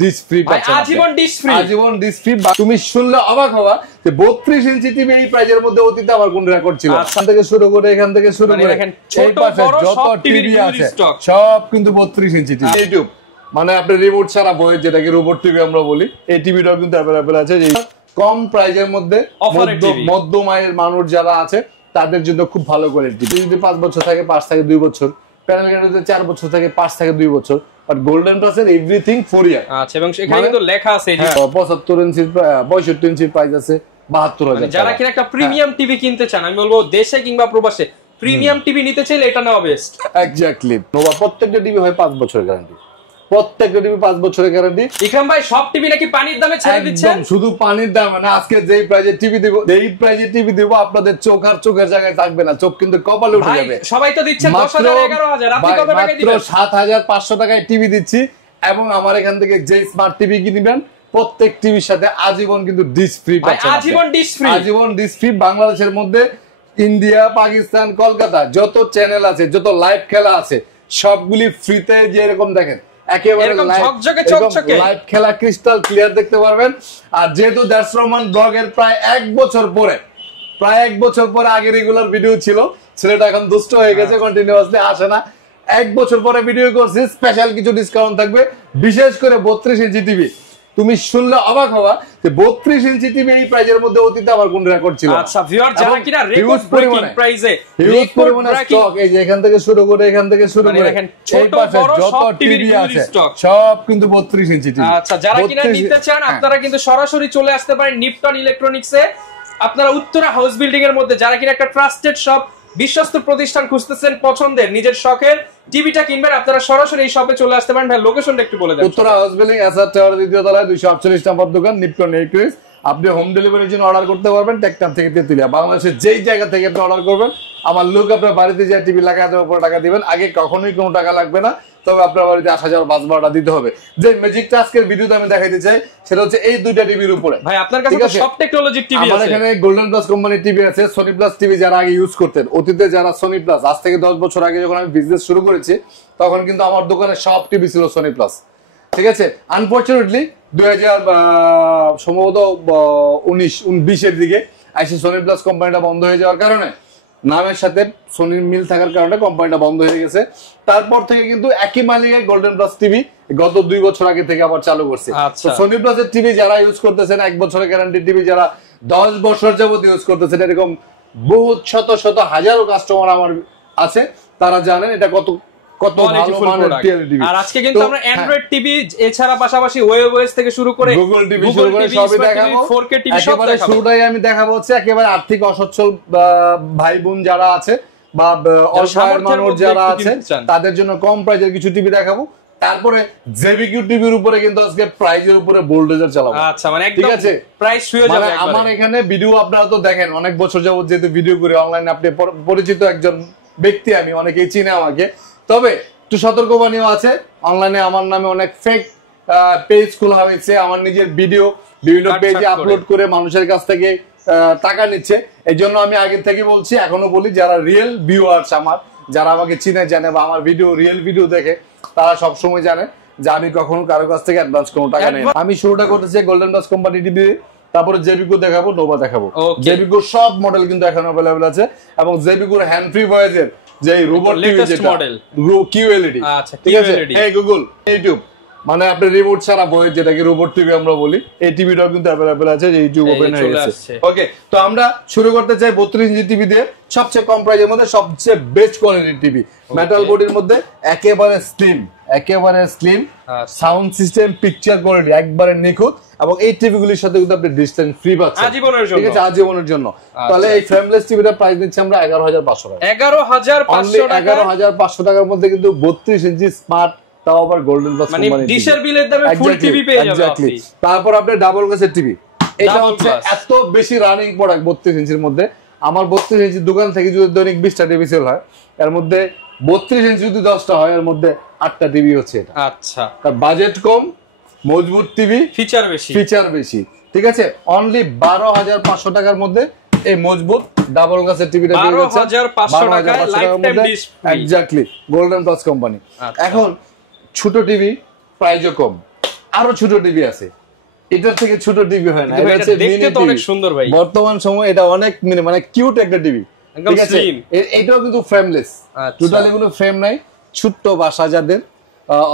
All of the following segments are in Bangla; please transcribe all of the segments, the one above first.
ডিশ ফ্রি পাচ্ছেন, আজীবন ডিশ ফ্রি, আজীবন ডিশ ফ্রি। তুমি শুনলে অবাক হবা যে 32 ইঞ্চি টিভি এই প্রাইজের মধ্যে অতীতে আমার কোন রেকর্ড ছিল। এখান থেকে শুরু করে এই পাশে যত টিভি আছে সব কিন্তু 32 ইঞ্চি টিভি। ইউটিউব মানে আপনি রিমোট ছাড়া বই, যেটাকে রোবট টিভি আমরা বলি, এই টিভিটাও কিন্তু অ্যাভেলেবল আছে। কম প্রাইজের মধ্যে মধ্যম আয়ের মানুষ যারা আছে তাদের জন্য খুব ভালো কোয়ালিটি। যদি 5 বছর থাকে 5 থেকে 2 বছর, প্যানেল গ্যারান্টি 4 বছর থাকে 5 থেকে 2 বছর, বাট গোল্ডেন প্লাসের এভরিথিং 4 ইয়ার। আচ্ছা, এবং এখানে কিন্তু লেখা আছে 75 ইঞ্চি 65 ইঞ্চি প্রাইস আছে 72,000। যারা কিনা একটা প্রিমিয়াম টিভি কিনতে চান, আমি বলবো দেশে কিংবা প্রবাসে প্রিমিয়াম টিভি নিতে চাইলে এটা নেওয়া বেস্ট। এক্স্যাক্টলি। নোভা প্রত্যেকটা টিভি হয় 5 বছরের গ্যারান্টি, প্রত্যেকটা টিভি 5 বছরের গ্যারান্টি। ইকরাম ভাই সব টিভি নাকি পানির দামে ছেড়ে দিচ্ছেন? শুধু পানির দাম না, আজকে যেই প্রাইজে টিভি দেব, এই প্রাইজে টিভি দেব, আপনাদের চোখ আর চোখের জায়গায় থাকবে না, চোখ কিন্তু কপালে উঠে যাবে। সবাই তো দিচ্ছেন 10,000 11,000, আপনি কত টাকায় দিবেন? মাত্র 7,500 টাকায় টিভি দিচ্ছি। এবং আমার এখান থেকে যে স্মার্ট টিভি কিনবেন প্রত্যেক টিভির সাথে আজীবন কিন্তু ডিশ ফ্রি পাচ্ছেন। আজীবন ডিশ ফ্রি, আজীবন ডিশ ফ্রি। বাংলাদেশের মধ্যে ইন্ডিয়া, পাকিস্তান, কলকাতা যত চ্যানেল আছে, যত লাইভ খেলা আছে সবগুলি ফ্রিতে, যেরকম দেখেন একেবারে লাইভ খেলা ক্রিস্টাল ক্লিয়ার দেখতে পারবেন। আর যেহেতু দ্যাটস রহমান ব্লগের প্রায় 1 বছর পরে আগে রেগুলার ভিডিও ছিল, ছেলেটা এখন দুষ্ট হয়ে গেছে, কন্টিনিউয়াসলি আসে না। 1 বছর পরে ভিডিও করছি, স্পেশাল কিছু ডিসকাউন্ট থাকবে, বিশেষ করে 32 ইঞ্চি টিভি। তুমি শুনলে অবাক হবা যে 32 ইঞ্চি টিভি এই প্রাইজের মধ্যে অতীতে আমার কোন রেকর্ড ছিল। আচ্ছা ভিউয়ার, যারা কিনা রেকর্ড ব্রেকিং প্রাইসে, রেকর্ড স্টক, এই যে এখান থেকে শুরু করে এই পাশে যত টিভি আছে সব কিন্তু 32 ইঞ্চি টিভি। আচ্ছা, যারা কিনা নিতে চান আপনারা কিন্তু সরাসরি চলে আসতে পারেন নিপটন ইলেকট্রনিক্সে। আপনারা উত্তরা হাউস বিল্ডিং এর মধ্যে, যারা কিনা একটা ট্রাস্টেড শপ, বিশ্বস্ত প্রতিষ্ঠান খুঁজতেছেন, পছন্দের নিজের শখের টিভিটা কিনবেন, আপনারা সরাসরি এই শপে চলে আসতে পারেন। ভাই লোকেশনটা একটু বলে দেন। Uttara house building SR tower 2য় তলায় 248 নম্বর দোকান, নিপটন ইলেকট্রনিক্স। আপনি হোম ডেলিভারির জন্য অর্ডার করতে পারবেন টেকটাপ থেকে তেতুলিয়া। বাংলাদেশের যেই জায়গা থেকে আপনি অর্ডার করবেন, আমার লোক আপনার বাড়িতে যায় টিভি লাগাতে উপরে টাকা দিবেন। আগে কখনোই কোনো টাকা লাগবে না, তবে আপনার বাড়িতে 8,000 5,000 দিতে হবে। যে ম্যাজিকটা আজকের ভিডিওতে আমি দেখাইতে চাই সেটা হচ্ছে এই দুইটা টিভির উপরে। ভাই আপনার কাছে তো সব টেকনোলজির টিভি আছে। আমার এখানে গোল্ডেন প্লাস কোম্পানির টিভি আছে, সনি প্লাস টিভি যারা আগে ইউজ করতেন, অতীতে যারা সনি প্লাস, আজ থেকে 10 বছর আগে যখন আমি বিজনেস শুরু করেছি তখন কিন্তু আমার দোকানে সব টিভি ছিল সনি প্লাস। ঠিক আছে, আনফরচুনেটলি 2000 সম্ভবত 19-20 এর দিকে আইসি সনি প্লাস কোম্পানিটা বন্ধ হয়ে যাওয়ার কারণে, নামের সাথে সনির মিল থাকার কারণে কোম্পানিটা বন্ধ হয়ে গেছে। তারপর থেকে কিন্তু একই মালিকের গোল্ডেন প্লাস টিভি গত 2 বছর আগে থেকে আবার চালু করছে। তো সনি প্লাসের টিভি যারা ইউজ করতেছেন, 1 বছরের গ্যারান্টি টিভি যারা 10 বছর যাবত ইউজ করতেছেন, এরকম বহুত শত শত হাজারো কাস্টমার আমার আছে, তারা জানেন এটা কত ভালো মানের টিভি। আর আজকে কিন্তু আমরা অ্যান্ড্রয়েড টিভি এছাড়া পাশাপাশি ওয়েবওয়েস থেকে শুরু করে গুগল টিভি শুরু করে সবই দেখাবো। 4K টিভি সব একেবারে শুরুটাই আমি দেখাবো হচ্ছে একেবারে আর্থিক অসচ্ছল ভাই বোন যারা আছে বা অসহায় মানুষ যারা আছে তাদের জন্য কম প্রাইজের কিছু টিভি দেখাবো। তারপরে জেবিকিউ টিভির উপরে কিন্তু আজকে প্রাইজের উপরে বোল্ডেজার চালাবো। আচ্ছা, মানে একদম ঠিক আছে, প্রাইস শুয়ে যাবে একবারে। আমার এখানে ভিডিও আপনারা তো দেখেন, অনেক বছর যাবত যেহেতু ভিডিও করি অনলাইনে, আপনি পরিচিত একজন ব্যক্তি, আমি অনেকেই চিনে আমাকে। তবে একটু সতর্কবাণীও আছে, অনলাইনে আমার নামে অনেক ফেক পেজ খোলা হয়েছে, আমার নিজের ভিডিও বিভিন্ন পেজে আপলোড করে মানুষের কাছ থেকে টাকা নিচ্ছে। এই জন্য আমি আগে থেকে বলছি, এখনো বলি, যারা রিয়েল ভিউয়ার্স আমার, যারা আমাকে চিনে জানে বা আমার ভিডিও রিয়েল ভিডিও দেখে, তারা সবসময় জানে যে আমি কখনো কারো কাছ থেকে অ্যাডভান্স কোনো টাকা নেই। আমি শুরুটা করতেছি গোল্ডেন প্লাস কোম্পানি টিভি, তারপরে জেবিকো দেখাবো, নোভা দেখাবো। জেবিকোর সব মডেল কিন্তু এখন অ্যাভেলেবল আছে, এবং জেবিকোর হ্যান্ড ফ্রি ভয়েসের যে রোবট টিভি যেটা কিউএলইডি, আচ্ছা ঠিক আছে, এই গুগল ইউটিউব মানে আপনি রিমোট ছাড়া বই, যেটাকে রোবট টিভি আমরা বলি, এই টিভিটাও কিন্তু অ্যাভেলেবল আছে, যে ইউটিউব ওপেন হয়ে গেছে। ওকে, তো আমরা শুরু করতে চাই 32 ইঞ্চি টিভি দিয়ে, সবচেয়ে কম প্রাইসের মধ্যে সবচেয়ে বেস্ট কোয়ালিটির টিভি, মেটাল বডির মধ্যে একেবারে slim, sound system, picture quality একবারে নিখুঁত, এবং এই টিভিগুলির সাথে কিন্তু আপনি ডিশ লাইন ফ্রি পাচ্ছেন আজীবনের জন্য। ঠিক আছে, আজীবনের জন্য। তাহলে এই ফ্রেমলেস টিভিটার প্রাইস দিচ্ছি আমরা 11,500 টাকা। 11,500 টাকার মধ্যে কিন্তু 32 ইঞ্চি স্মার্ট, তাও আবার গোল্ডেন প্লাস কোম্পানি, মানে ডিশের বিলের দামে ফুল টিভি পেয়ে যাবেন আপনি। তারপর আপনি ডাবল গ্লাসের টিভি, এটা হচ্ছে এত বেশি রানিং প্রোডাক্ট 32 ইঞ্চির মধ্যে। আমার 32 ইঞ্চির দোকান থেকে যদি দৈনিক 20টা টিভি সেল হয়, এর মধ্যে 32 ইঞ্চি যদি 10টা হয়, এর মধ্যে 8টা টিভি হচ্ছে এটা। আচ্ছা, তার বাজেট কম, মজবুত টিভি, ফিচার বেশি। ঠিক আছে, অনলি 12,500 টাকার মধ্যে এই মজবুত ডাবল গ্লাসের টিভিটা পেয়ে যাচ্ছেন 12,500 টাকায় life time dish. Exactly, golden plus company. এখন ছোট টিভি প্রাইসও কম, আরো ছোট টিভি আছে, এটার থেকে ছোট টিভি হয় না, কিন্তু ভাই, এটা হচ্ছে এটা দেখতে mini তো অনেক TV সুন্দর ভাই। বর্তমান সময় এটা অনেক মানে কিউট একটা টিভি, একদম ঠিক আছে। slim। এটাও কিন্তু ফ্রেমলেস, আচ্ছা। টোটালি কোনো ফ্রেম নাই, ছোট্ট বাসা যাদের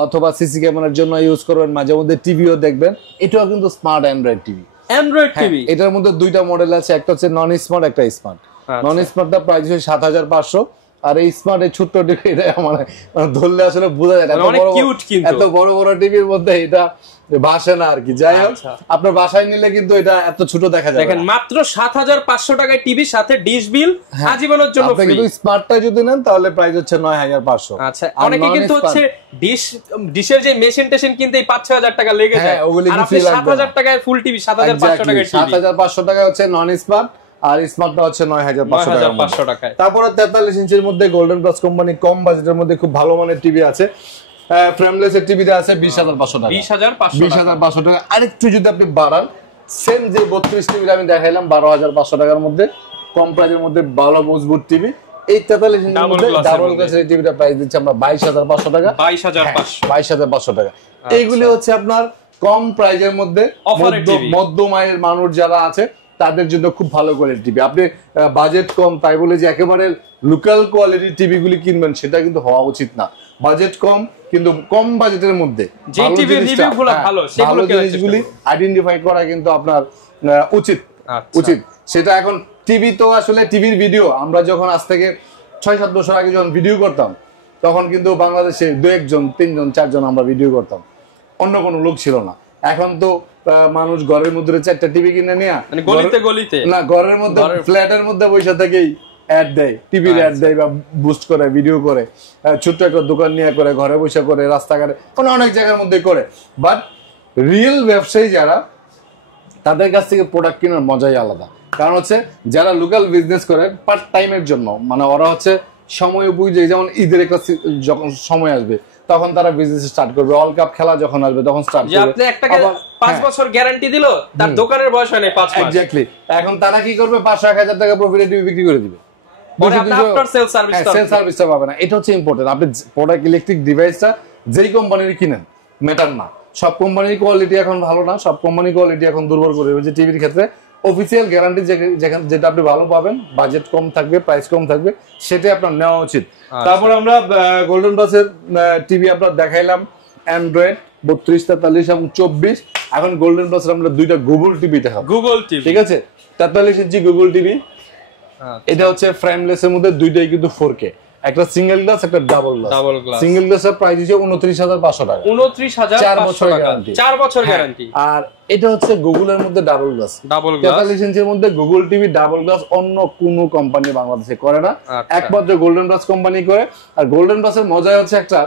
অথবা সিসি ক্যামেরার জন্য ইউজ করবেন, মাঝে মধ্যে টিভিও দেখবেন, এটাও কিন্তু smart Android TV. Android TV এটার মধ্যে দুইটা মডেল আছে, একটা হচ্ছে নন স্মার্ট, একটা স্মার্ট। নন স্মার্টটা প্রাইস হচ্ছে ৭৫০০, আর এই স্মার্ট এই ছোট্ট টিভি এটা মানে ধরলে আসলে বোঝা যায় না, অনেক কিউট কিন্তু। এত বড় বড় টিভির মধ্যে এটা ভাসে না আর কি। যাই হোক, আচ্ছা। আপনার বাসায় নিলে কিন্তু এটা এত ছোট দেখা যায় দেখেন না। মাত্র ৭৫০০ টাকায় টিভির সাথে ডিশ বিল আজীবনের জন্য আপনি ফ্রি। কিন্তু স্মার্টটা যদি নেন তাহলে প্রাইস হচ্ছে ৯৫০০। আচ্ছা, অনেকে কিন্তু হচ্ছে ডিশের যে মেশিন টেশিন কিনতে ৫-৬ হাজার টাকা লেগে যায়, ওগুলি আর আপনি কিছুই লাগবে ৭০০০ টাকায় ফুল টিভি, ৭৫০০ টাকায় টিভি, ৭৫০০ টাকা হচ্ছে নন স্মার্ট, আর স্মার্টটা হচ্ছে ৯৫০০ ৯৫০০ টাকায়। তারপরে ৪৩ ইঞ্চির মধ্যে গোল্ডেন প্লাস কোম্পানি কম বাজেটের মধ্যে খুব ভালো মানের টিভি আছে, ফ্রেমলেস এর টিভিটা আছে ২০৫০০ টাকা। ২০৫০০ টাকা। আরেকটু যদি আপনি বাড়ান, সেম যে ৩২ টিভিটা আমি দেখাইলাম ১২৫০০ টাকার মধ্যে, কম প্রাইসের মধ্যে ভালো মজবুত টিভি, এই ৪৩ ইঞ্চির মধ্যে ডাবল গ্লাসের টিভিটা প্রাইস দিচ্ছে আমরা ২২৫০০ টাকা। ২২৫০০ টাকা। এইগুলি হচ্ছে আপনার কম প্রাইসের মধ্যে মধ্যম আয়ের মানুষ যারা আছে তাদের জন্য খুব ভালো কোয়ালিটির টিভি। আপনি বাজেট কম তাই বলে যে একেবারে লোকাল কোয়ালিটির টিভি গুলি কিনবেন সেটা কিন্তু হওয়া উচিত না। বাজেট কম কিন্তু কম বাজেটের মধ্যে যে টিভি রিভিউগুলো ভালো সেগুলো জিনিসগুলি আইডেন্টিফাই করা কিন্তু আপনার উচিত। সেটা এখন টিভি তো আসলে টিভির ভিডিও আমরা যখন আজ থেকে ৬-৭ বছর আগে যখন ভিডিও করতাম তখন কিন্তু বাংলাদেশে ২-১ জন ৩ জন ৪ জন আমরা ভিডিও করতাম, অন্য কোনো লোক ছিল না। এখন তো মানুষ ঘরের মধ্যে ৪টা টিভি কিনে নিয়ে গলিতে না ঘরের মধ্যে ফ্ল্যাটের মধ্যে বসে থেকেই অ্যাড দেয়, টিভির অ্যাড দেয় বা বুস্ট করে ভিডিও করে, ছোট্ট একটা দোকান নিয়ে করে, ঘরে বসে করে, রাস্তাঘাটে অনেক জায়গার মধ্যে করে। বাট রিয়েল ব্যবসায়ী যারা তাদের কাছ থেকে প্রোডাক্ট কেনার মজাই আলাদা। কারণ হচ্ছে যারা লোকাল বিজনেস করে পার্ট টাইমের জন্য, মানে ওরা হচ্ছে সময় বুঝে, যেমন ঈদের একটা যখন সময় আসবে তখন তারা বিজনেস স্টার্ট করবে, ওয়ার্ল্ড কাপ খেলা যখন আসবে তখন স্টার্ট করবে। আপনি একটাকে 5 বছর গ্যারান্টি দিল, তার দোকানের বয়স হয় না 5 মাস। এক্স্যাক্টলি। এখন তারা কি করবে, ৫-১,০০০ টাকা প্রফিটে টিভি বিক্রি করে দিবে, আফটার সেল সার্ভিসটা পাবে না। এটা হচ্ছে ইম্পর্টেন্ট। আপনি প্রোডাক্ট ইলেকট্রিক ডিভাইসটা যেই কোম্পানির কিনেন ম্যাটার না, সব কোম্পানির কোয়ালিটি এখন ভালো না, সব কোম্পানির কোয়ালিটি এখন দুর্বল করে দিয়েছে। টিভির ক্ষেত্রে অফিসিয়াল গ্যারান্টি যেটা আপনি ভালো পাবেন, বাজেট কম থাকবে, প্রাইস কম থাকবে, সেটাই আপনার নেওয়া উচিত। তারপরে আমরা গোল্ডেন প্লাসের টিভি আপনার দেখাইলাম অ্যান্ড্রয়েড ৩২, ৪৩ এবং ২৪। এখন গোল্ডেন প্লাসের আমরা দুইটা গুগল টিভি দেখাবো। গুগল টিভি, ঠিক আছে, ৪৩ ইঞ্চি গুগল টিভি। এটা হচ্ছে ফ্রেমলেস এর মধ্যে, দুইটাই কিন্তু 4K, একটা সিঙ্গেল গ্লাস একটা ডাবল গ্লাস। সিঙ্গেল গ্লাসের প্রাইস হচ্ছে ২৯৫০০ টাকা, ২৯৫০০ টাকা, 4 বছর গ্যারান্টি। আর এটা হচ্ছে গুগলের মধ্যে ডাবল গ্লাস, ৪৩ ইঞ্চির মধ্যে গুগল টিভি ডাবল গ্লাস অন্য কোন কোম্পানি বাংলাদেশে করে না, একমাত্র গোল্ডেন প্লাস কোম্পানি করে। আর গোল্ডেন প্লাসের মজা হচ্ছে একটা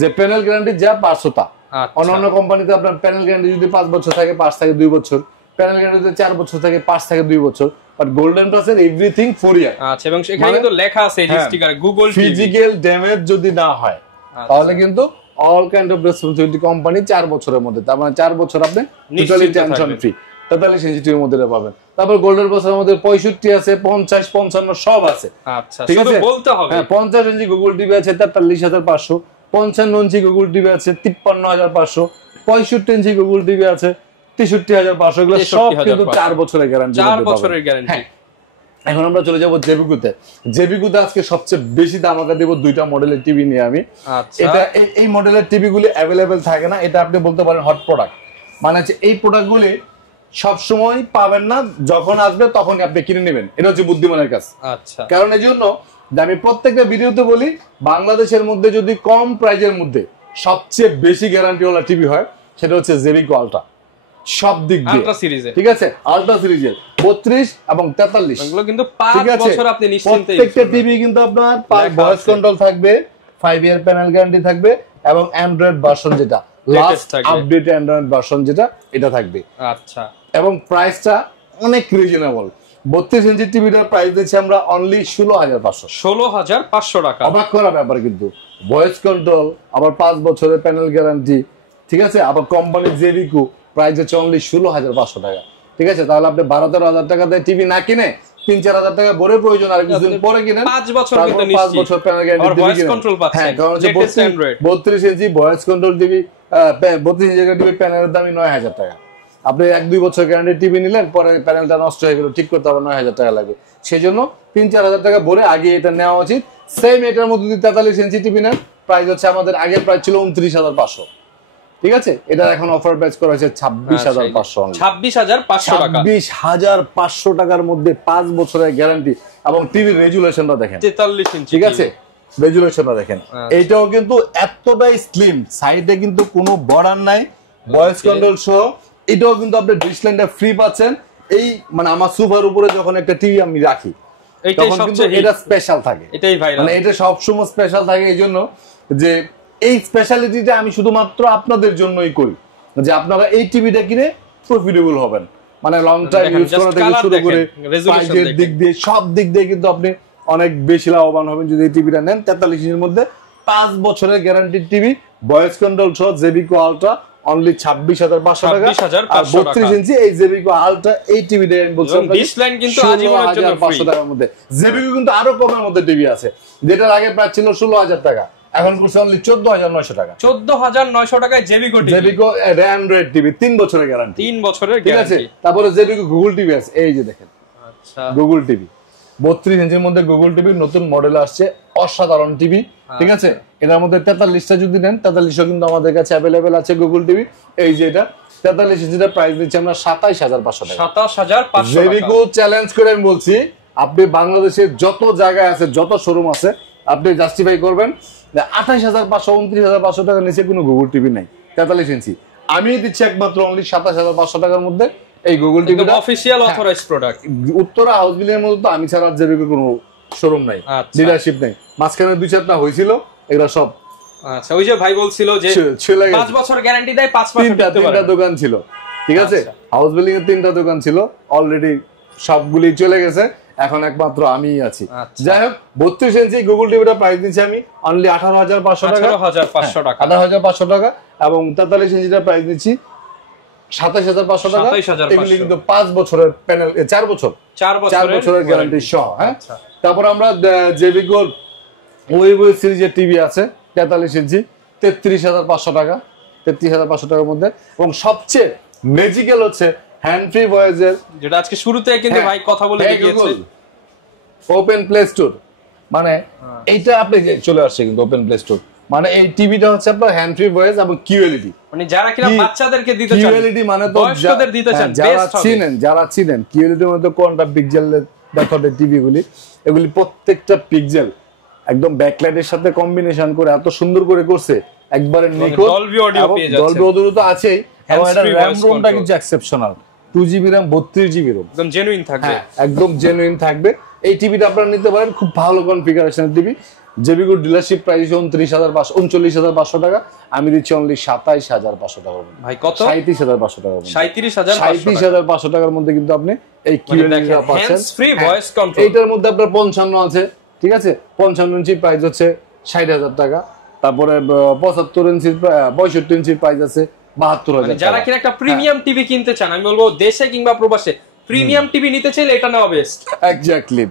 যে প্যানেল গ্যারান্টি যা ৫০০ টা। অন্যান্য কোম্পানিতে আপনার প্যানেল গ্যারান্টি যদি 5 বছর থাকে 5 থেকে 2 বছর, প্যানেল গ্যারান্টি যদি 4 বছর থাকে 5 থেকে 2 বছর, বাট গোল্ডেন প্লাসের এভরিথিং 4 ইয়ার। আচ্ছা, এবং এখানে কিন্তু লেখা আছে এই স্টিকারে গুগল টিভি। ফিজিক্যাল ড্যামেজ যদি না হয় তাহলে কিন্তু all kind of responsibility company 4 বছরের মধ্যে, তার মানে 4 বছর আপনি টোটালি টেনশন ফ্রি ৪৩ ইঞ্চির মধ্যে পাবেন। তারপর গোল্ডেন প্লাসের মধ্যে 65 আছে, 50, 55 সব আছে। আচ্ছা, ঠিক আছে, বলতে হবে। হ্যাঁ, 50 ইঞ্চি গুগল টিভি আছে ৪৩৫০০, 55 ইঞ্চি গুগল টিভি আছে ৫৩৫০০, 65 ইঞ্চি গুগল টিভি আছে ৬৩৫০০। এগুলো সব কিন্তু 4 বছরের গ্যারান্টি। 4 বছরের গ্যারান্টি। এখন আমরা চলে যাব জেবিকুতে। জেবিকুতে আজকে সবচেয়ে বেশি ধামাকা দেব দুইটা মডেলের টিভি নিয়ে আমি। এটা এই মডেলের টিভি গুলি অ্যাভেলেবেল থাকে না, এটা আপনি বলতে পারেন হট প্রোডাক্ট। মানে হচ্ছে এই প্রোডাক্ট গুলি সবসময় পাবেন না, যখন আসবে তখনই আপনি কিনে নেবেন, এটা হচ্ছে বুদ্ধিমানের কাজ। আচ্ছা, কারণ এই জন্য আমি প্রত্যেকটা ভিডিওতে বলি বাংলাদেশের মধ্যে যদি কম প্রাইজের মধ্যে সবচেয়ে বেশি গ্যারান্টিওয়ালা টিভি হয় সেটা হচ্ছে জেবিকো আলট্রা, সব দিক দিয়ে আলট্রা সিরিজে। ঠিক আছে, আলট্রা সিরিজের 32 এবং 43 এগুলো কিন্তু 5 বছর আপনি নিশ্চিন্তে। প্রত্যেকটা টিভি কিন্তু আপনার ভয়েস কন্ট্রোল থাকবে, 5 ইয়ার প্যানেল গ্যারান্টি থাকবে, এবং অ্যান্ড্রয়েড ভার্সন যেটা লাস্ট আপডেট অ্যান্ড্রয়েড ভার্সন যেটা এটা থাকবে। আচ্ছা, এবং প্রাইসটা অনেক রিজনেবল। 32 ইঞ্চি টিভিটার প্রাইস দিচ্ছি আমরা অনলি ১৬৫০০ টাকা। অবাক করা ব্যাপার কিন্তু, ভয়েস কন্ট্রোল, আবার 5 বছরের প্যানেল গ্যারান্টি, ঠিক আছে, আবার কোম্পানির জেবিকো প্রাইস হচ্ছে অনলি ১৬৫০০ টাকা। ঠিক আছে, তাহলে আপনি ১২-১৩ হাজার টাকা দিয়ে টিভি না কিনে ৩-৪ হাজার টাকা ভরে প্রয়োজন আর কিছুদিন পরে কিনেন, 5 বছর কিন্তু 5 বছর প্যানেল গ্যারান্টি টিভি কিনেন। হ্যাঁ, কারণ হচ্ছে 32 inch voice control TV 32 inch TV প্যানেলের দামই 9000 টাকা। আপনি 1-2 বছর গ্যারান্টি টিভি নিলেন, পরে প্যানেলটা নষ্ট হয়ে গেল, ঠিক করতে আবার 9000 টাকা লাগবে। সেই জন্য 3-4 টাকা ভরে আগে এটা নেওয়া উচিত। সেম এটার মধ্যে যদি 43 ইঞ্চি টিভি নেন, প্রাইস হচ্ছে আমাদের আগের প্রাইস ছিল 29500, ঠিক আছে? এটা এখন অফার প্রাইস করা হয়েছে 26500, 26500 টাকা, 26500 টাকার মধ্যে 5 বছরের গ্যারান্টি এবং টিভির রেজুলেশনটা দেখেন 43 ইঞ্চি, ঠিক আছে? রেজুলেশনটা দেখেন, এইটাও কিন্তু এতটাই স্লিম, সাইডে কিন্তু কোনো বর্ডার নাই, ভয়েস কন্ট্রোল সহ। এটাও কিন্তু আপনি ডিসপ্লেটা ফ্রি পাচ্ছেন। এই মানে আমার সোফার উপরে যখন একটা টিভি আমি রাখি, তখন কিন্তু এটা স্পেশাল থাকে, এটাই ভাইরাল, মানে এটা সবসময় স্পেশাল থাকে। এই জন্য যে এই স্পেশালিটিটা আমি শুধুমাত্র আপনাদের জন্যই করি, যে আপনারা এই টিভিটা কিনে প্রফিটেবল হবেন, মানে লং টাইম ইউজ করা থেকে শুরু করে প্রাইসের দিক দিয়ে সব দিক দিয়ে কিন্তু আপনি অনেক বেশি লাভবান হবেন যদি এই টিভিটা নেন। 43 ইঞ্চির মধ্যে 5 বছরের গ্যারান্টির টিভি, ভয়েস কন্ট্রোল সহ জেবিকো আলট্রা, অনলি 26500 টাকা। আর 32 ইঞ্চি এই জেবিকো আলট্রা এই টিভিটা আমি বলছিলাম ডিসপ্লে কিন্তু আজীবনের জন্য ফ্রি, 500 টাকার মধ্যে। জেবিকো কিন্তু আরো কমের মধ্যে টিভি আছে, যেটার আগে প্রাইস ছিল 16000 টাকা, এখন করছে অনলি 14900 টাকা। 14900 টাকায় জেবিকো টিভি, জেবিকো অ্যান্ড্রয়েড টিভি 3 বছরের গ্যারান্টি, 3 বছরের ঠিক আছে? গ্যারান্টি। তারপরে জেবিকো গুগল টিভি আছে, এই যে দেখেন, আচ্ছা গুগল টিভি 32 ইঞ্চির মধ্যে গুগল টিভি নতুন মডেল আসছে, অসাধারণ টিভি, ঠিক আছে? এটার মধ্যে 43টা যদি নেন, 43ও কিন্তু আমাদের কাছে অ্যাভেলেবেল আছে গুগল টিভি। এই যে এটা 43 ইঞ্চিটা প্রাইস দিচ্ছি আমরা 27500 টাকা, 27500 টাকা। জেবিকো চ্যালেঞ্জ করে আমি বলছি, আপনি বাংলাদেশের যত জায়গায় আছে, যত শোরুম আছে, আপনি জাস্টিফাই করবেন 28500 29500 টাকার নিচে কোনো গুগল টিভি নাই 43 ইঞ্চি। আমি দিচ্ছি একমাত্র অনলি 27500 টাকার মধ্যে এই গুগল টিভিটা, official authorised product. Uttara house building এর মধ্যে তো আমি ছাড়া জেবিকো কোনো শোরুম নাই, ডিলারশিপ নাই। মাঝখানে 2-4টা হয়েছিল, এগুলা সব আচ্ছা। ওই যে ভাই বলছিল যে 5 বছর গ্যারান্টি দেয়, 5 মাস তিনটা দোকান ছিল, ঠিক আছে? হাউস বিল্ডিং এর 3টা দোকান ছিল, অলরেডি সবগুলি চলে গেছে, এখন একমাত্র আমিই আছি। যাই হোক, 32 ইঞ্চি গুগল টিভিটা প্রাইস দিচ্ছি আমি অনলি 18500 টাকা, 18500 টাকা, 18500 টাকা। এবং 43 ইঞ্চিটা প্রাইস দিচ্ছি 27500 টাকা। এগুলি কিন্তু 5 বছরের প্যানেল, 4 বছরের গ্যারান্টি সহ, হ্যাঁ? তারপর আমরা জেবিকোর ওয়েভ সিরিজের টিভি আছে 43 ইঞ্চি 33500 টাকা, 33500 টাকার মধ্যে। এবং সবচেয়ে ম্যাজিক্যাল হচ্ছে হ্যান্ড ফ্রি ভয়েসের, যেটা আজকে শুরুতে কিন্তু ভাই কথা বলে দেখিয়েছে, ওপেন প্লে স্টোর। মানে এইটা আপনি চলে আসছে কিন্তু ওপেন প্লে স্টোর, মানে এই টিভিটা হচ্ছে আপনার হ্যান্ড ফ্রি ভয়েস এবং কিউএলইডি, মানে যারা কিনা বাচ্চাদেরকে দিতে চান, কিউএলইডি মানে তো বয়স্কদের দিতে চান, যারা চিনেন কিউএলইডির মধ্যে কোনটা পিক্সেলের মেথডের টিভি গুলি, এগুলি প্রত্যেকটা পিক্সেল একদম ব্যাকলাইটের সাথে কম্বিনেশন করে এত সুন্দর করে করছে, একবারে নিখুঁত। ডলবি অডিও পেয়ে যাচ্ছে, ডলবি অডিও তো আছেই, এবং এটা র‍্যাম রোমটা কিন্তু exceptional, 2GB RAM 32GB ROM, একদম জেনুইন থাকবে, একদম জেনুইন থাকবে। এই টিভিটা আপনারা নিতে পারেন, খুব ভালো কনফিগারেশনের টিভি। জেবিকো ডিলারশিপ প্রাইস 39500 টাকা, আমি দিচ্ছি অনলি 27500 টাকা। ভাই কত? 37500 টাকা, 37500 টাকার মধ্যে কিন্তু আপনি এই কিউএলইডিটা পাচ্ছেন, হ্যান্ডস ফ্রি ভয়েস কন্ট্রোল। এইটার মধ্যে আপনার 55 আছে, ঠিক আছে? 55 ইঞ্চি প্রাইস হচ্ছে 60000 টাকা। তারপরে 75 ইঞ্চির 65 ইঞ্চির প্রাইস আছে 72000 টাকা। যারা কিনা একটা প্রিমিয়াম টিভি কিনতে চান, আমি বলবো দেশে কিংবা প্রবাসে প্রিমিয়াম টিভি নিতে চাইলে এটা নেওয়া বেস্ট। এক্স্যাক্টলি।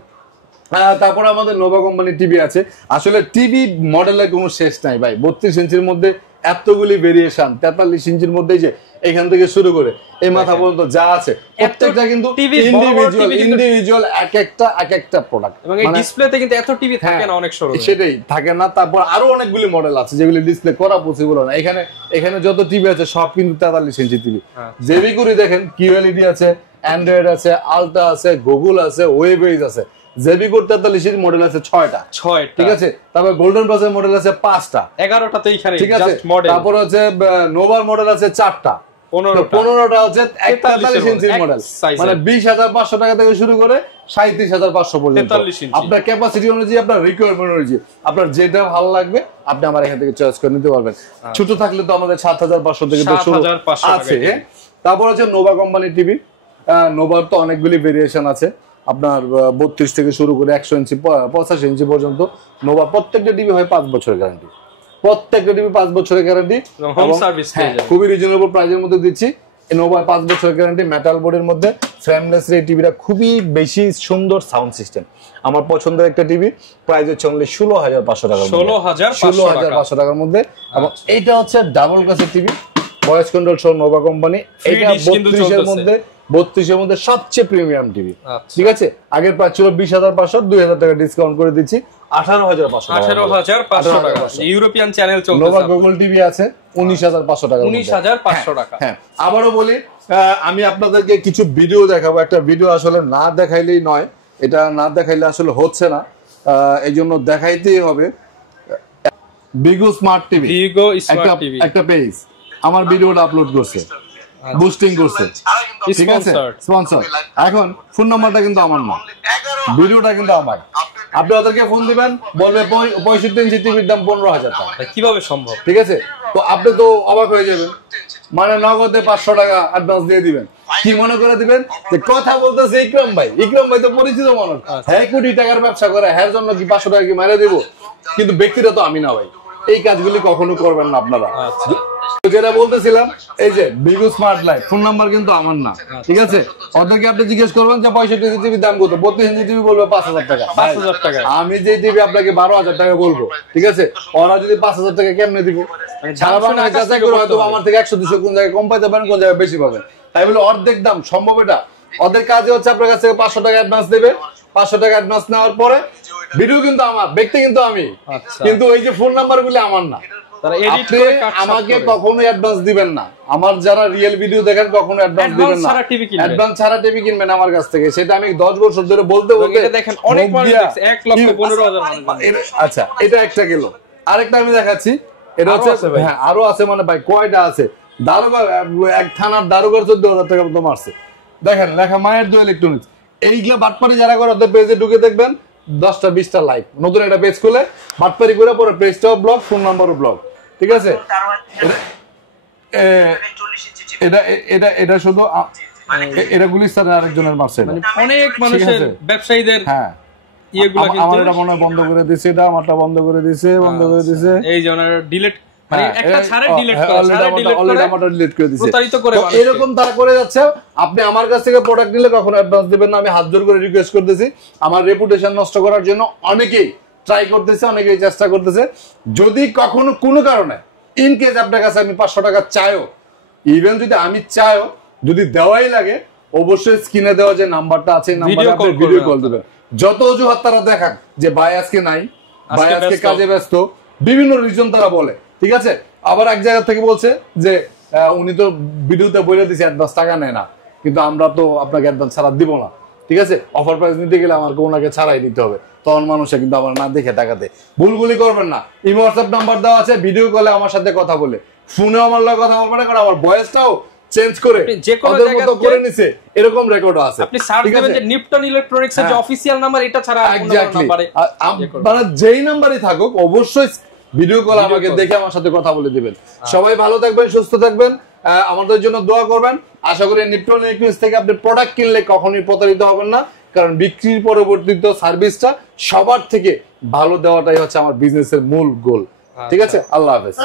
তারপরে আমাদের নোভা কোম্পানির টিভি আছে। আসলে টিভি মডেলের কোনো শেষ নাই ভাই, 32 ইঞ্চির মধ্যে এতগুলি ভেরিয়েশন, 43 ইঞ্চির মধ্যে যে এখান থেকে শুরু করে এই মাথা পর্যন্ত যা আছে প্রত্যেকটা কিন্তু ইন্ডিভিজুয়াল এক একটা প্রোডাক্ট, এবং এই ডিসপ্লেতে কিন্তু এত টিভি থাকে না অনেক শোরুমে, সেটাই থাকে না। তারপর আরো অনেকগুলি মডেল আছে যেগুলি ডিসপ্লে করা পসিবল না। এখানে যত টিভি আছে সব কিন্তু 43 ইঞ্চি টিভি। জেবিকোরই দেখেন কিউএলইডি আছে, অ্যান্ড্রয়েড আছে, আলট্রা আছে, গুগল আছে, ওয়েবএজ আছে। জেবিকোর 43 ইঞ্চি মডেল আছে 6টা, ঠিক আছে? তারপর গোল্ডেন প্লাসের মডেল আছে 5টা, 11টা তো এইখানে ঠিক আছে? Just model. তারপর হচ্ছে নোভার মডেল আছে 4টা, 15টা হচ্ছে 43 ইঞ্চির মডেল, মানে 20500 টাকা থেকে শুরু করে 37500 পর্যন্ত। আপনার ক্যাপাসিটি অনুযায়ী, আপনার রিকোয়ারমেন্ট অনুযায়ী আপনার যেটা ভালো লাগবে আপনি আমার এখান থেকে চয়েস করে নিতে পারবেন। ছোট থাকলে তো আমাদের 7500 থেকে শুরু আছে। তারপর হচ্ছে নোভা কোম্পানির টিভি। নোভার তো অনেকগুলি ভেরিয়েশন আছে, আপনার 32 থেকে শুরু করে 100 ইঞ্চি 85 ইঞ্চি পর্যন্ত নোভা। প্রত্যেকটা টিভি হয় 5 বছরের গ্যারান্টি, প্রত্যেকটা টিভি 5 বছরের গ্যারান্টি, হোম সার্ভিস পেয়ে যাবেন, খুবই রিজনেবল প্রাইসের মধ্যে দিচ্ছি। নোভা 5 বছর গ্যারান্টি, মেটাল বোর্ডের মধ্যে ফ্রেমলেস এই টিভিটা খুবই বেশি সুন্দর সাউন্ড সিস্টেম। আমার পছন্দের একটা টিভি, প্রাইস হচ্ছে অনলি 16,500 টাকা, 16,500 টাকার মধ্যে। এবং এইটা হচ্ছে ডাবল গ্লাসের টিভি, ভয়েস কন্ট্রোল সহ নোভা কোম্পানি। এটা 32 এর মধ্যে সবচেয়ে প্রিমিয়াম টিভি। ঠিক আছে, আগের প্রাইস ছিল 20,500, 2,000 টাকা ডিসকাউন্ট করে দিচ্ছি 18,500 টাকা। ইউরোপিয়ান চ্যানেল চলছে। নোভা গুগল টিভি আছে 19,500 টাকা। 19,500 টাকা। হ্যাঁ, আবারও বলি, আমি আপনাদেরকে কিছু ভিডিও দেখাবো। একটা ভিডিও আসলে না দেখাইলেই নয়, এটা না দেখাইলে আসলে হচ্ছে না, এই জন্য দেখাইতেই হবে। বিগো স্মার্ট টিভি, একটা পেজ আমার ভিডিওটা আপলোড করছে, বুস্টিং করছে, ঠিক আছে, স্পন্সর। এখন ফোন নাম্বারটা কিন্তু আমার না, ভিডিওটা কিন্তু আমার। আপনি ওদেরকে ফোন দিবেন, বলবে 65 ইঞ্চি টিভির দাম 15,000 টাকা। কিভাবে সম্ভব? ঠিক আছে, তো আপনি তো অবাক হয়ে যাবেন, মানে নগদে 500 টাকা অ্যাডভান্স দিয়ে দিবেন। কি মনে করে দিবেন যে কথা বলতেছে ইকরাম ভাই, ইকরাম ভাই তো পরিচিত মানুষ, হ্যাঁ কোটি টাকার ব্যবসা করে, হ্যাঁ জন্য কি 500 টাকা কি মেরে দিব? কিন্তু ব্যক্তিটা তো আমি না ভাই। এই কাজগুলি কখনো করবেন না আপনারা। যেটা বলতেছিলাম, এই যে বিগো স্মার্ট লাইফ, ফোন নাম্বার কিন্তু আমার না, ঠিক আছে। ওদেরকে আপনি জিজ্ঞেস করবেন যে 65 ইঞ্চি টিভির দাম কত, 32 ইঞ্চি টিভি বলবে 5,000 টাকা। 5,000 টাকা। আমি যে টিভি আপনাকে 12,000 টাকা বলবো, ঠিক আছে, ওরা যদি 5,000 টাকা কেমনে দিব? সারা বাংলাদেশ যাচাই করে হয়তো আমার থেকে 100-200 কোন জায়গায় কম পাইতে পারেন, কোন জায়গায় বেশি পাবেন। তাই বলে অর্ধেক দাম সম্ভব? এটা ওদের কাজে হচ্ছে আপনার কাছ থেকে 500 টাকা অ্যাডভান্স দেবে, 500 টাকা অ্যাডভান্স নেওয়ার পরে ভিডিও কিন্তু আমার, ব্যক্তি কিন্তু আমি, কিন্তু এই যে ফোন নাম্বার গুলি আমার না। আমাকে কখনো অ্যাডভান্স দিবেন না, আমার যারা রিয়েল ভিডিও দেখেন কখনো অ্যাডভান্স দিবেন না। অ্যাডভান্স ছাড়া টিভি কিনবেন আমার কাছ থেকে, সেটা আমি 10 বছর ধরে বলতে দেখেন অনেক মানুষ দেখছে 1,15,000। আচ্ছা, এটা একটা গেল, আরেকটা আমি দেখাচ্ছি। এটা হচ্ছে, হ্যাঁ আরো আছে, মানে ভাই কয়টা আছে। দারোগা, এক থানার দারোগার 14,000 টাকা মতো মারছে। দেখেন লেখা মায়ের দু ইলেকট্রনিক্স। এইগুলা বাটপারি যারা করে ওদের পেজে ঢুকে দেখবেন 10টা-20টা লাইক, নতুন একটা পেজ খুলে বাটপারি করে পরে পেজটাও ব্লক, ফোন নাম্বারও ব্লক, ঠিক আছে। এটা শুধু এটা গুলিস্তানের আরেকজনের মারছে, অনেক মানুষের ব্যবসায়ীদের। হ্যাঁ, আমার এটা মনে হয় বন্ধ করে দিছে, এটা আমারটা বন্ধ করে দিছে, এই যে ডিলিট, মানে একটা ছাড়ে ডিলিট করে দিছে, প্রতারিত করে মানুষ। এরকম তারা করে যাচ্ছে। আপনি আমার কাছ থেকে প্রোডাক্ট নিলে কখনো অ্যাডভান্স দিবেন না, আমি হাত জোর করে রিকোয়েস্ট করতেছি। আমার রেপুটেশন নষ্ট করার জন্য অনেকেই ট্রাই করতেছে, অনেকেই চেষ্টা করতেছে। যদি কখনো কোনো কারণে ইন কেস আপনার কাছে আমি 500 টাকা চাইও, ইভেন যদি আমি চাইও, যদি দেওয়াই লাগে, অবশ্যই স্ক্রিনে দেওয়া যে নাম্বারটা আছে এই নাম্বারে আপনি ভিডিও কল দিবেন। যত অজুহাত তারা দেখান যে ভাই আজকে নাই, ভাই আজকে কাজে ব্যস্ত, বিভিন্ন রিজন তারা বলে, ঠিক আছে। আবার এক জায়গা থেকে বলছে যে উনি তো ভিডিওতে বলে দিয়েছে অ্যাডভান্স টাকা নেয় না, কিন্তু আমরা তো আপনাকে অ্যাডভান্স ছাড়া দিব না, ঠিক আছে। অফার প্রাইস নিতে গেলে আমাকে ওনাকে ছাড়াই দিতে হবে, তখন মানুষে কিন্তু আমার না দেখে টাকাতে ভুলগুলি করবেন না। ইমো হোয়াটসঅ্যাপ নাম্বার দেওয়া আছে, ভিডিও কলে আমার সাথে কথা বলে, ফোনেও আমার লগে কথা বলবেন না, কারণ আমার ভয়েসটাও চেঞ্জ করে যে কোনো জায়গা করে নিছে, এরকম রেকর্ডও আছে। আপনি সার্চ দিবেন যে নিপটন ইলেকট্রনিক্স এর যে অফিশিয়াল নাম্বার, এটা ছাড়া কোনো নাম্বারে, মানে যেই নাম্বারই থাকুক অবশ্যই ভিডিও কল আমাকে দেখে আমার সাথে কথা বলে দিবেন। সবাই ভালো থাকবেন, সুস্থ থাকবেন, আমাদের জন্য দোয়া করবেন। আশা করি নিপটন ইলেকট্রনিক্স থেকে আপনি প্রোডাক্ট কিনলে কখনোই প্রতারিত হবেন না, কারণ বিক্রির পরবর্তীতে সার্ভিসটা সবার থেকে ভালো দেওয়াটাই হচ্ছে আমার বিজনেসের মূল গোল, ঠিক আছে। আল্লাহ হাফেজ।